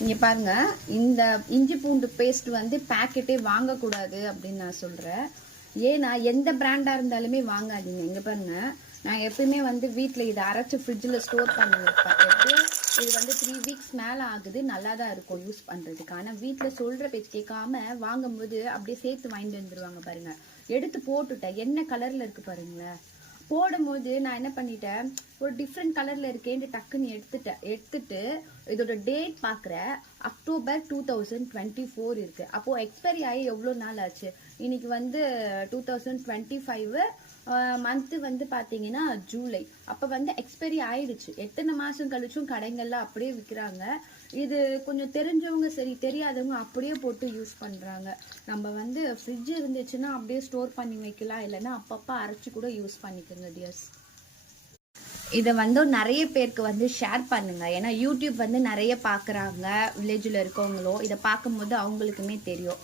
இங்கே பாருங்க, இந்த இஞ்சி பூண்டு பேஸ்ட் வந்து பேக்கெட்டே வாங்கக்கூடாது அப்படின்னு நான் சொல்கிறேன். ஏன்னா எந்த பிராண்டாக இருந்தாலுமே வாங்காதீங்க. இங்கே பாருங்க, நான் எப்பயுமே வந்து வீட்டில் இதை அரைச்சி ஃப்ரிட்ஜில் ஸ்டோர் பண்ணி வைப்பேன். எப்படியும் இது வந்து 3 வீக்ஸ் மேலே ஆகுது, நல்லா தான் இருக்கும் யூஸ் பண்ணுறதுக்கு. ஆனால் வீட்டில் சொல்கிற பேச்சு கேட்காம வாங்கும்போது அப்படியே சேர்த்து வாங்கிட்டு வந்துடுவாங்க பாருங்க. எடுத்து போட்டுட்டேன், என்ன கலரில் இருக்குது பாருங்களேன். போடும்போது நான் என்ன பண்ணிட்டேன், ஒரு டிஃப்ரெண்ட் கலரில் இருக்கேன்ட்டு டக்குன்னு எடுத்துட்டு இதோட டேட் பார்க்குறேன், அக்டோபர் 2024 இருக்குது. அப்போது எக்ஸ்பைரி ஆகி எவ்வளோ நாள் ஆச்சு? இன்னைக்கு வந்து 2025 மந்த்து வந்து பார்த்தீங்கன்னா ஜூலை. அப்போ வந்து எக்ஸ்பைரி ஆயிடுச்சு. எத்தனை மாதம் கழிச்சும் கடைங்கள்லாம் அப்படியே விற்கிறாங்க. இது கொஞ்சம் தெரிஞ்சவங்க சரி, தெரியாதவங்க அப்படியே போட்டு யூஸ் பண்ணுறாங்க. நம்ம வந்து ஃப்ரிட்ஜ் இருந்துச்சுன்னா அப்படியே ஸ்டோர் பண்ணி வைக்கலாம், இல்லைன்னா அப்பப்போ அரைச்சி கூட யூஸ் பண்ணிக்கோங்க டியர்ஸ். இதை வந்து நிறைய பேருக்கு வந்து ஷேர் பண்ணுங்க. ஏன்னா யூடியூப் வந்து நிறைய பார்க்குறாங்க, வில்லேஜில் இருக்கவங்களோ இதை பார்க்கும்போது அவங்களுக்குமே தெரியும்.